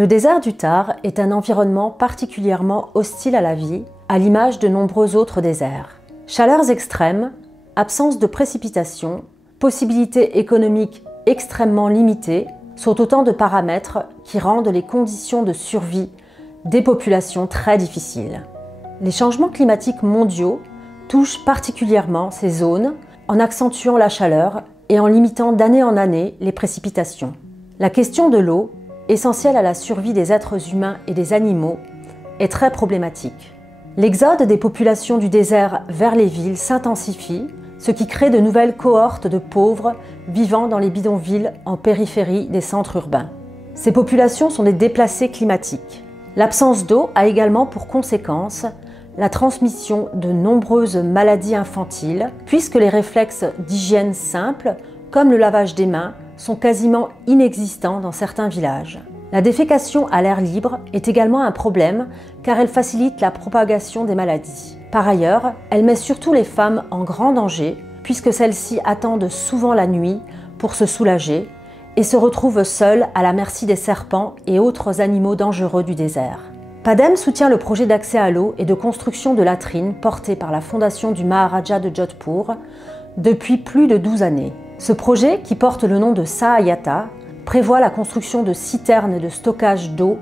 Le désert du Thar est un environnement particulièrement hostile à la vie, à l'image de nombreux autres déserts. Chaleurs extrêmes, absence de précipitations, possibilités économiques extrêmement limitées sont autant de paramètres qui rendent les conditions de survie des populations très difficiles. Les changements climatiques mondiaux touchent particulièrement ces zones en accentuant la chaleur et en limitant d'année en année les précipitations. La question de l'eau, essentielle à la survie des êtres humains et des animaux, est très problématique. L'exode des populations du désert vers les villes s'intensifie, ce qui crée de nouvelles cohortes de pauvres vivant dans les bidonvilles en périphérie des centres urbains. Ces populations sont des déplacés climatiques. L'absence d'eau a également pour conséquence la transmission de nombreuses maladies infantiles, puisque les réflexes d'hygiène simples, comme le lavage des mains, sont quasiment inexistants dans certains villages. La défécation à l'air libre est également un problème car elle facilite la propagation des maladies. Par ailleurs, elle met surtout les femmes en grand danger puisque celles-ci attendent souvent la nuit pour se soulager et se retrouvent seules à la merci des serpents et autres animaux dangereux du désert. Padem soutient le projet d'accès à l'eau et de construction de latrines porté par la fondation du Maharaja de Jodhpur depuis plus de 12 années. Ce projet, qui porte le nom de Sahayata, prévoit la construction de citernes de stockage d'eau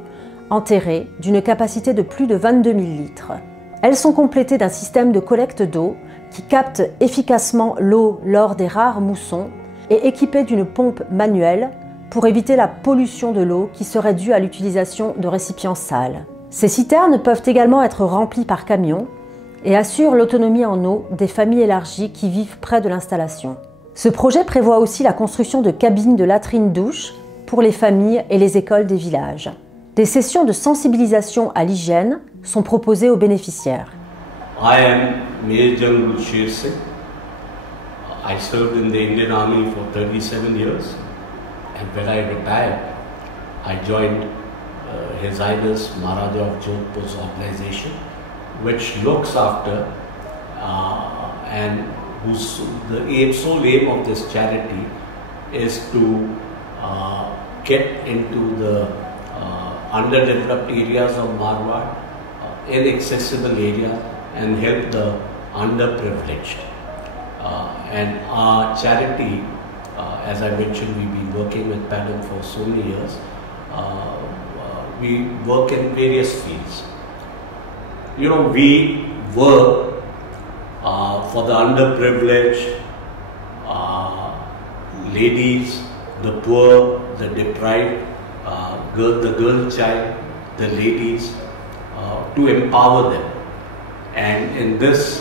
enterrées d'une capacité de plus de 22 000 litres. Elles sont complétées d'un système de collecte d'eau qui capte efficacement l'eau lors des rares moussons et équipées d'une pompe manuelle pour éviter la pollution de l'eau qui serait due à l'utilisation de récipients sales. Ces citernes peuvent également être remplies par camion et assurent l'autonomie en eau des familles élargies qui vivent près de l'installation. Ce projet prévoit aussi la construction de cabines de latrines-douches pour les familles et les écoles des villages. Des sessions de sensibilisation à l'hygiène sont proposées aux bénéficiaires. I am Major General Singh. I served in the Indian Army for 37 years, and when I retired, I joined His Highness Maharaja of Jodhpur's organization, which looks after and the sole aim of this charity is to get into the underdeveloped areas of Marwar, inaccessible areas, and help the underprivileged. And our charity, as I mentioned, we've been working with Padem for so many years. We work in various fields. You know, we work for the underprivileged, ladies, the poor, the deprived, the girl child, the ladies, to empower them. And in this,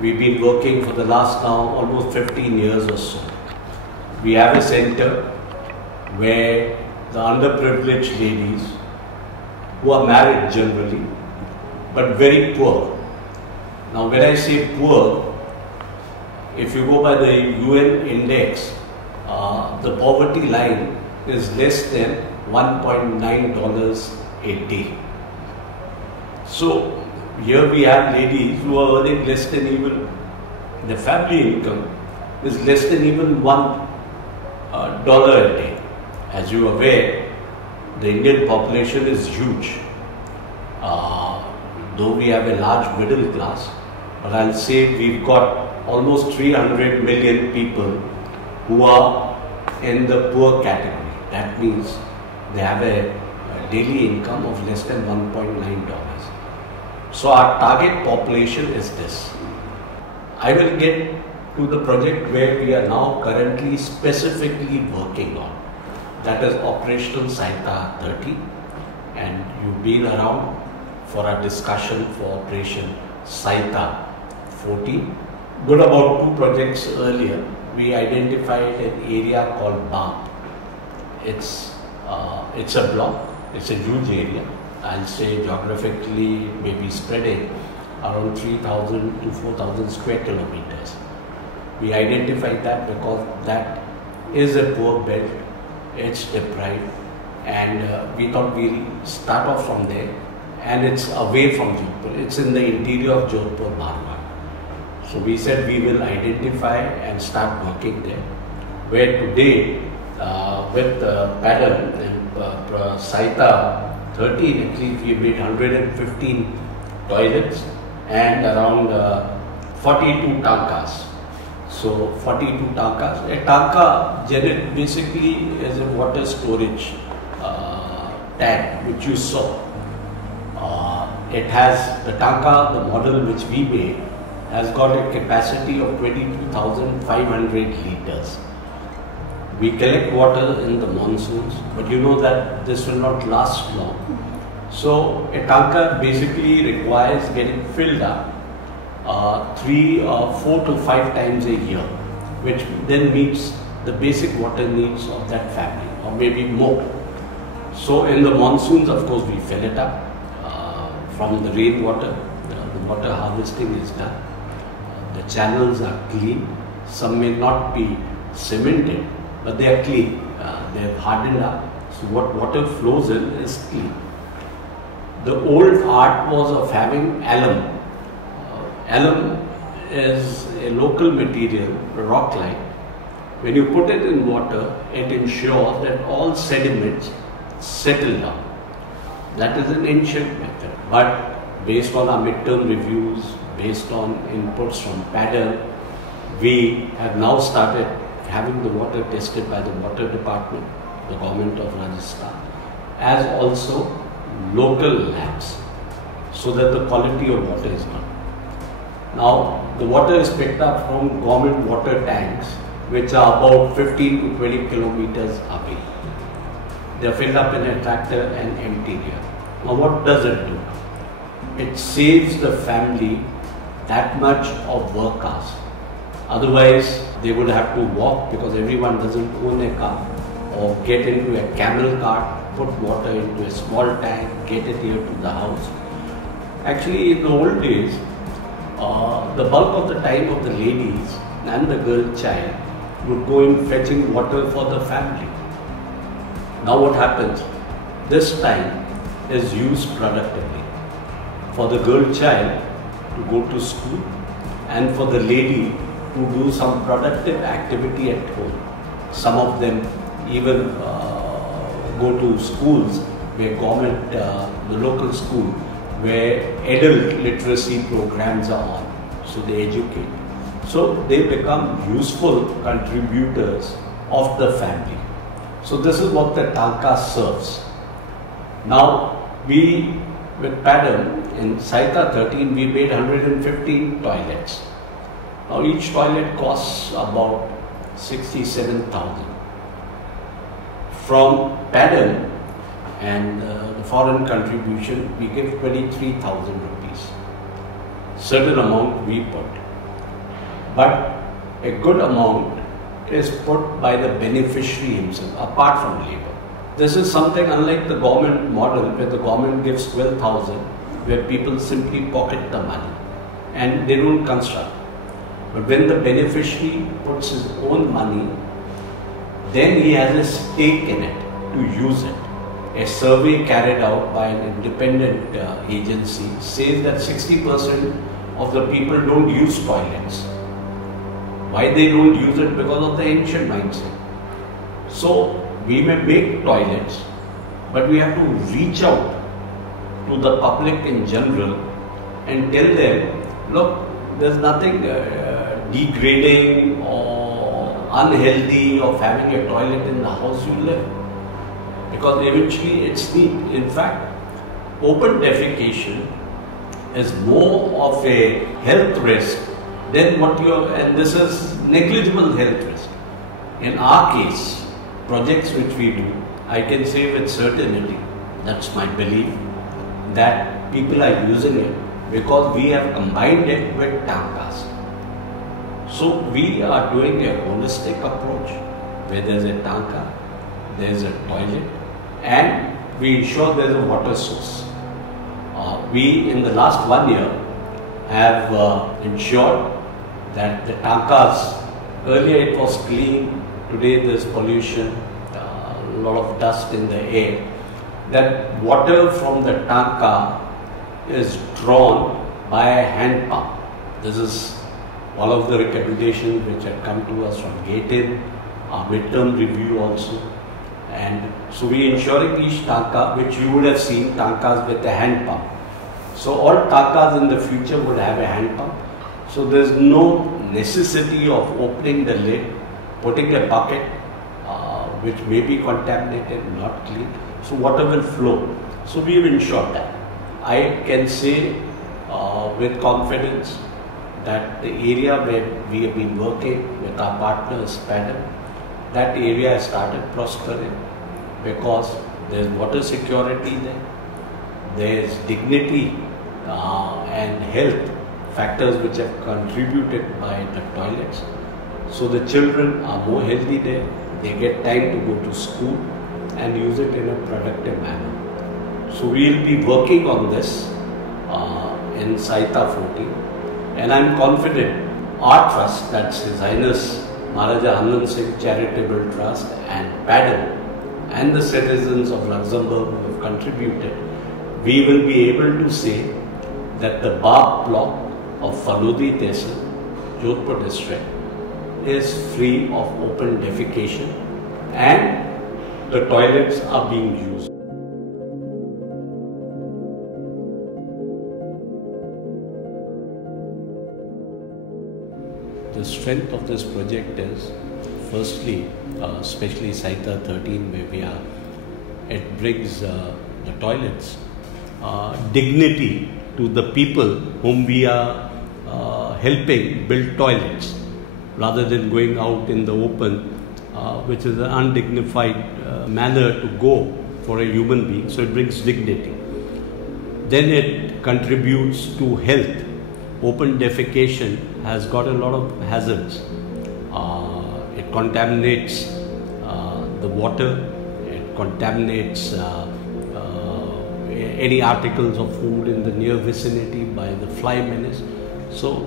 we've been working for the last now almost 15 years or so. We have a center where the underprivileged ladies who are married generally, but very poor. Now when I say poor, if you go by the UN index, the poverty line is less than $1.9 a day. So here we have ladies who are earning less than even, the family income is less than even $1 a day. As you are aware, the Indian population is huge. Though we have a large middle class, but I'll say we've got almost 300 million people who are in the poor category. That means they have a daily income of less than $1.9. So our target population is this. I will get to the project where we are now currently specifically working on. That is Operational Saita 30, and you've been around for a discussion for Operation Saita 40. Good about 2 projects earlier, we identified an area called BAP. It's a block, it's a huge area. I'll say geographically maybe spreading around 3,000 to 4,000 square kilometers. We identified that because that is a poor belt, it's deprived, and we thought we'll start off from there, and it's away from Jodhpur. It's in the interior of Jodhpur, Marwar. So we said we will identify and start working there, where today with Padem and Saita 13, at least we made 115 toilets and around 42 tankas. So 42 tankas. A tanka basically is a water storage tank which you saw. It has the tanka, the model which we made, has got a capacity of 22,500 liters. We collect water in the monsoons, but you know that this will not last long. So a tanker basically requires getting filled up 3 or 4 to 5 times a year, which then meets the basic water needs of that family, or maybe more. So in the monsoons, of course, we fill it up from the rainwater. The water harvesting is done. The channels are clean. Some may not be cemented, but they are clean. They have hardened up. So what water flows in is clean. The old art was of having alum. Alum is a local material, rock-like. When you put it in water, it ensures that all sediments settle down. That is an ancient method. But based on our midterm reviews, based on inputs from paddle, we have now started having the water tested by the water department, the government of Rajasthan, as also local labs, so that the quality of water is not. Now, the water is picked up from government water tanks, which are about 15 to 20 kilometers away. They are filled up in a tractor and emptied here. Now, what does it do? It saves the family that much of work hours. Otherwise, they would have to walk, because everyone doesn't own a car, or get into a camel cart, put water into a small tank, get it here to the house. Actually, in the old days, the bulk of the time of the ladies and the girl child would go in fetching water for the family. Now what happens? This time is used productively for the girl child to go to school and for the lady to do some productive activity at home. Some of them even go to schools where government, the local school, where adult literacy programs are on. So they educate. So they become useful contributors of the family. So this is what the tanka serves. Now we, with Padam, in Saita 13, we made 115 toilets. Now each toilet costs about 67,000. From Padam and the foreign contribution, we give 23,000 rupees. Certain amount we put. But a good amount is put by the beneficiary himself, apart from labor. This is something unlike the government model, where the government gives 12,000, where people simply pocket the money and they don't construct. But when the beneficiary puts his own money, then he has a stake in it to use it. A survey carried out by an independent agency says that 60% of the people don't use toilets. Why they don't use it? Because of the ancient mindset. So we may make toilets, but we have to reach out to the public in general and tell them, look, there's nothing degrading or unhealthy of having a toilet in the house you live. Because eventually it's neat. In fact, open defecation is more of a health risk than what and this is negligible health risk. In our case, projects which we do, I can say with certainty, that's my belief, that people are using it because we have combined it with tankas. So we are doing a holistic approach where there's a tanka, there's a toilet, and we ensure there's a water source. We, in the last 1 year, have ensured that the tankas, earlier it was clean, today there's pollution, a lot of dust in the air, that water from the tanka is drawn by a hand pump. This is one of the recommendations which had come to us from Gaten, our midterm review also. And so we ensuring each tanka, which you would have seen, tankas with a hand pump. So all tankas in the future would have a hand pump. So there's no necessity of opening the lid, putting a bucket which may be contaminated, not clean. So water will flow. So we have ensured that. I can say with confidence that the area where we have been working with our partners, Paddle, that area has started prospering because there's water security there, there's dignity and health factors which have contributed by the toilets. So the children are more healthy there, they get time to go to school and use it in a productive manner. So we will be working on this in Saita 14, and I'm confident our trust, that's His Highness Maharaja Hanwant Charitable Trust and Paddle and the citizens of Luxembourg who have contributed, we will be able to say that the Bab block of Falodi Tehsil, Jodhpur district, is free of open defecation and the toilets are being used. The strength of this project is, firstly, especially Saita 13 where we are, it brings the toilets, dignity to the people whom we are helping build toilets rather than going out in the open, which is an undignified manner to go for a human being. So it brings dignity. Then it contributes to health. Open defecation has got a lot of hazards. It contaminates the water, it contaminates any articles of food in the near vicinity by the fly menace. So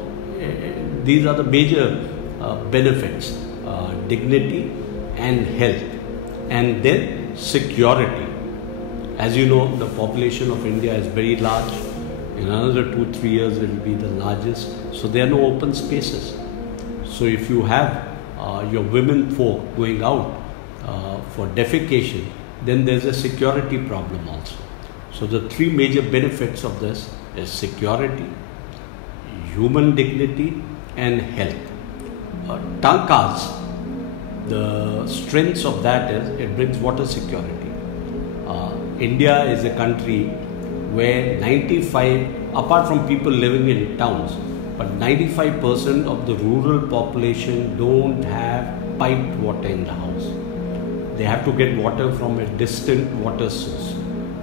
these are the major benefits, dignity and health. And then security. As you know, the population of India is very large. In another 2-3 years, it will be the largest. So there are no open spaces. So if you have your women folk going out for defecation, then there's a security problem also. So the three major benefits of this is security, human dignity and health. Tankas, the strengths of that is it brings water security. India is a country where 95, apart from people living in towns, but 95% of the rural population don't have piped water in the house. They have to get water from a distant water source.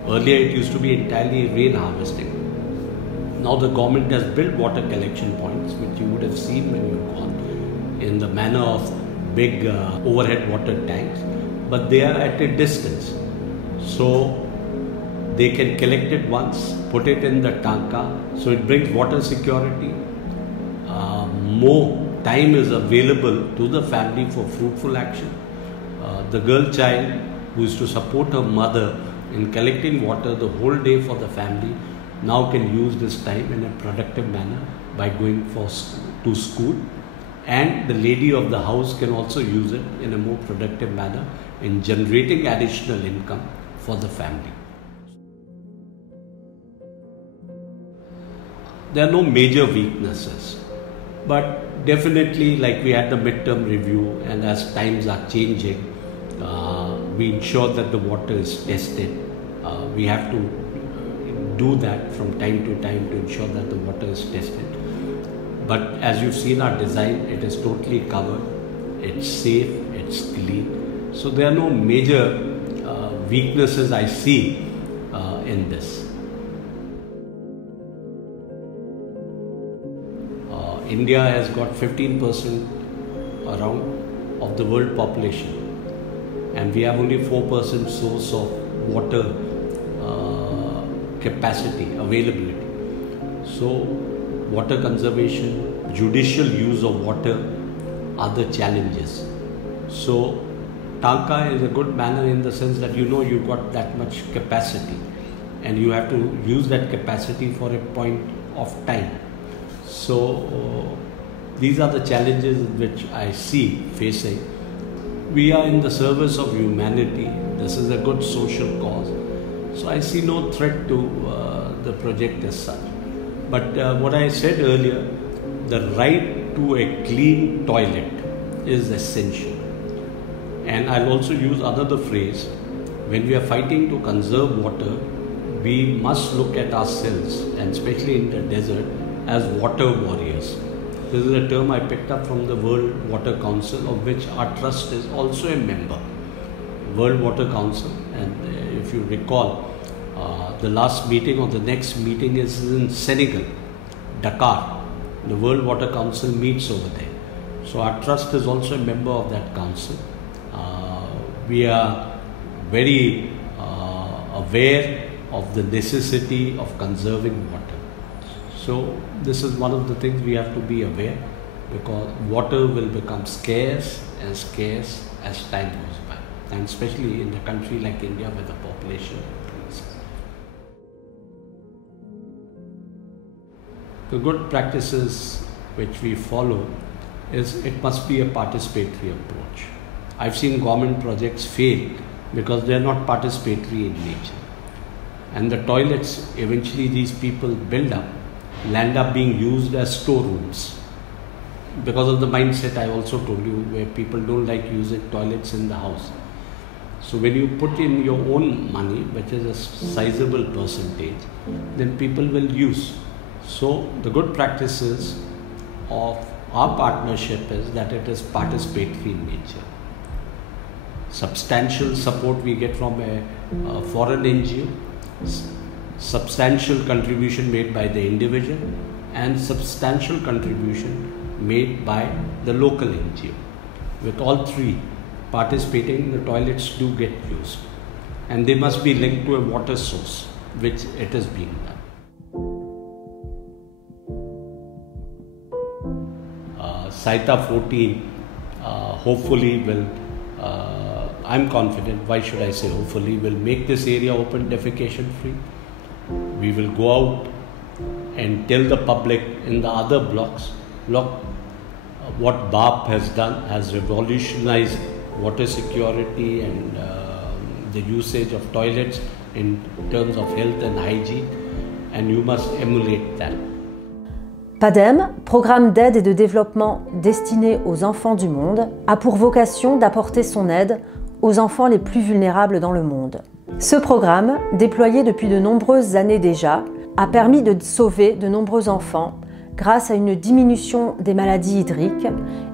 Earlier it used to be entirely rain harvesting. Now the government has built water collection points, which you would have seen when you've gone, in the manner of big overhead water tanks, but they are at a distance. So they can collect it once, put it in the tanka, so it brings water security. More time is available to the family for fruitful action. The girl child who is to support her mother in collecting water the whole day for the family now can use this time in a productive manner by going to school, and the lady of the house can also use it in a more productive manner in generating additional income for the family. There are no major weaknesses, but definitely, like we had the midterm review, and as times are changing, we ensure that the water is tested. We have to do that from time to time to ensure that the water is tested. But as you've seen our design, it is totally covered, it's safe, it's clean. So there are no major weaknesses I see in this. India has got 15% around of the world population, and we have only 4% source of water capacity, availability. So water conservation, judicial use of water are the challenges. So tanka is a good manner in the sense that you've got that much capacity and you have to use that capacity for a point of time. So these are the challenges which I see facing. we are in the service of humanity. This is a good social cause. So I see no threat to the project as such. But what I said earlier, the right to a clean toilet is essential. And I'll also use another phrase, when we are fighting to conserve water, we must look at ourselves, and especially in the desert, as water warriors. This is a term I picked up from the World Water Council, of which our trust is also a member. World Water Council, and if you recall, the last meeting or the next meeting is in Senegal, Dakar. The World Water Council meets over there. So our trust is also a member of that council. We are very aware of the necessity of conserving water. So this is one of the things we have to be aware, because water will become scarce and scarce as time goes by, and especially in a country like India where the population increases. The good practices which we follow is it must be a participatory approach. I've seen government projects fail because they are not participatory in nature. And the toilets eventually these people build up land up being used as storerooms. Because of the mindset I also told you, where people don't like using toilets in the house. So when you put in your own money, which is a sizable percentage, then people will use. So the good practices of our partnership is that it is participatory in nature. Substantial support we get from a foreign NGO, substantial contribution made by the individual, and substantial contribution made by the local NGO. With all three participating, the toilets do get used, and they must be linked to a water source, which it is being done. Saita 14 hopefully will, I'm confident, why should I say hopefully, will make this area open defecation free. We will go out and tell the public in the other blocks, look, what BAP has done has revolutionized water security and the usage of toilets in terms of health and hygiene, and you must emulate that. PADEM, programme d'aide et de développement destiné aux enfants du monde, a pour vocation d'apporter son aide aux enfants les plus vulnérables dans le monde. Ce programme, déployé depuis de nombreuses années déjà, a permis de sauver de nombreux enfants grâce à une diminution des maladies hydriques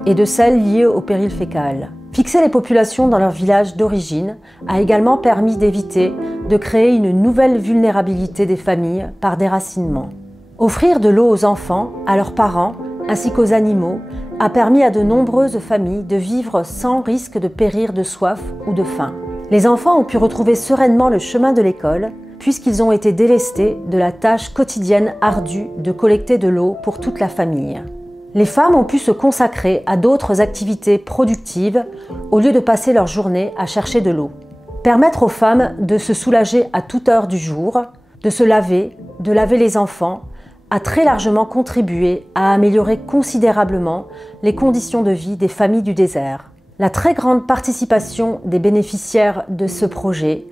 et de celles liées au péril fécal. Fixer les populations dans leur village d'origine a également permis d'éviter de créer une nouvelle vulnérabilité des familles par déracinement. Offrir de l'eau aux enfants, à leurs parents, ainsi qu'aux animaux, a permis à de nombreuses familles de vivre sans risque de périr de soif ou de faim. Les enfants ont pu retrouver sereinement le chemin de l'école, puisqu'ils ont été délestés de la tâche quotidienne ardue de collecter de l'eau pour toute la famille. Les femmes ont pu se consacrer à d'autres activités productives au lieu de passer leur journée à chercher de l'eau. Permettre aux femmes de se soulager à toute heure du jour, de laver les enfants, a très largement contribué à améliorer considérablement les conditions de vie des familles du désert. La très grande participation des bénéficiaires de ce projet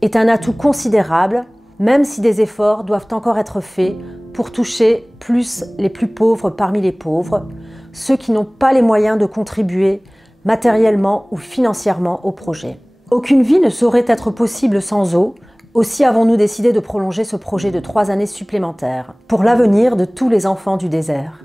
est un atout considérable, même si des efforts doivent encore être faits pour toucher plus les plus pauvres parmi les pauvres, ceux qui n'ont pas les moyens de contribuer matériellement ou financièrement au projet. Aucune vie ne saurait être possible sans eau. Aussi avons-nous décidé de prolonger ce projet de 3 années supplémentaires pour l'avenir de tous les enfants du désert.